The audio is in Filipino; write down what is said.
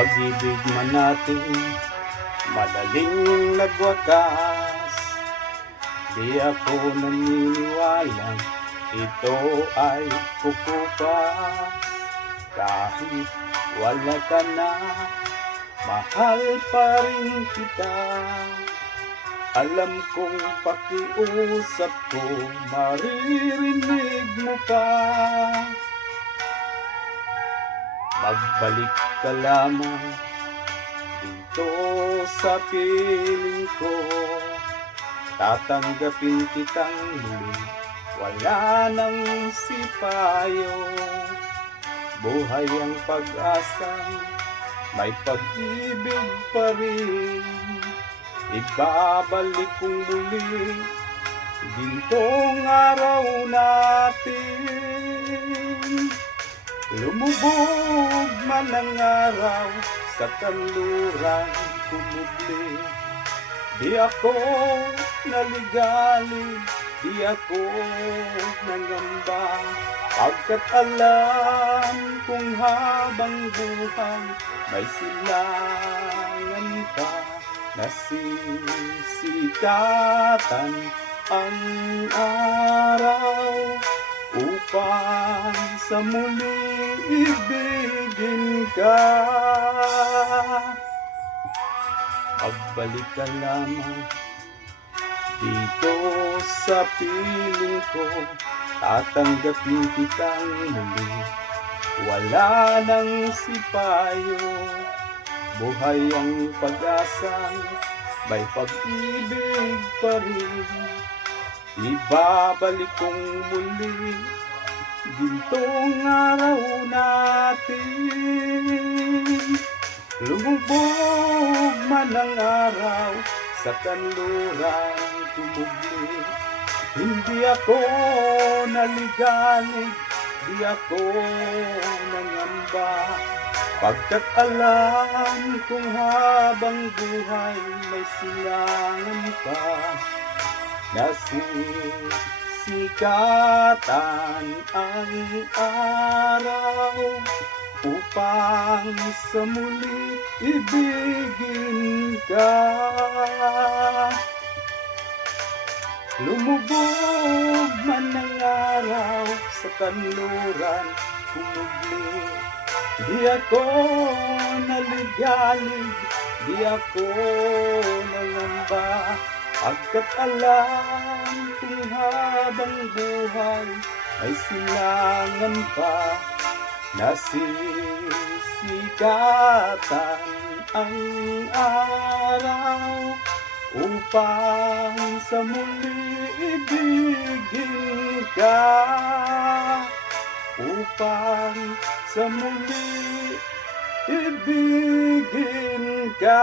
Pag-ibig man natin madaling nagwakas, di ako naniniwalang ito ay kukupas. Kahit wala ka na, mahal pa rin kita. Alam kong pakiusap ko, maririnig mo pa. Magbalik ka lamang dito sa piling ko, tatanggapin kitang muli, wala nang sipayo. Buhay ang pag-asang may pag-ibig pa rin, ibabalik kong muli gintong araw natin. Lumubog man ang araw sa kanluran kumubli, di ako naligalig, di ako nangamba, pagkat alam kong habang buhay may silangan pa, nasisikatan ang araw upang sa muli ibigin ka. Pagbalik ka lamang dito sa piling ko, tatanggapin kitang muli, wala nang sipayo. Buhay ang pag-asang may pag-ibig pa rin, ibabalik kong muli gintong araw natin. Lumubog man ang araw sa kanluran tumugli, hindi ako naligalig, di ako nangamba, pagkat alam kong habang buhay may silangan pa, nasisikatan ang araw upang sa muli ibigin ka. Lumubog man ang araw sa kanluran kumugli, di ako naligalig, di ako nangamba, pagkat alam kong habang buhay ay silangan pa, nasisikatan ang araw upang sa muli ibigin ka, upang sa muli ibigin ka.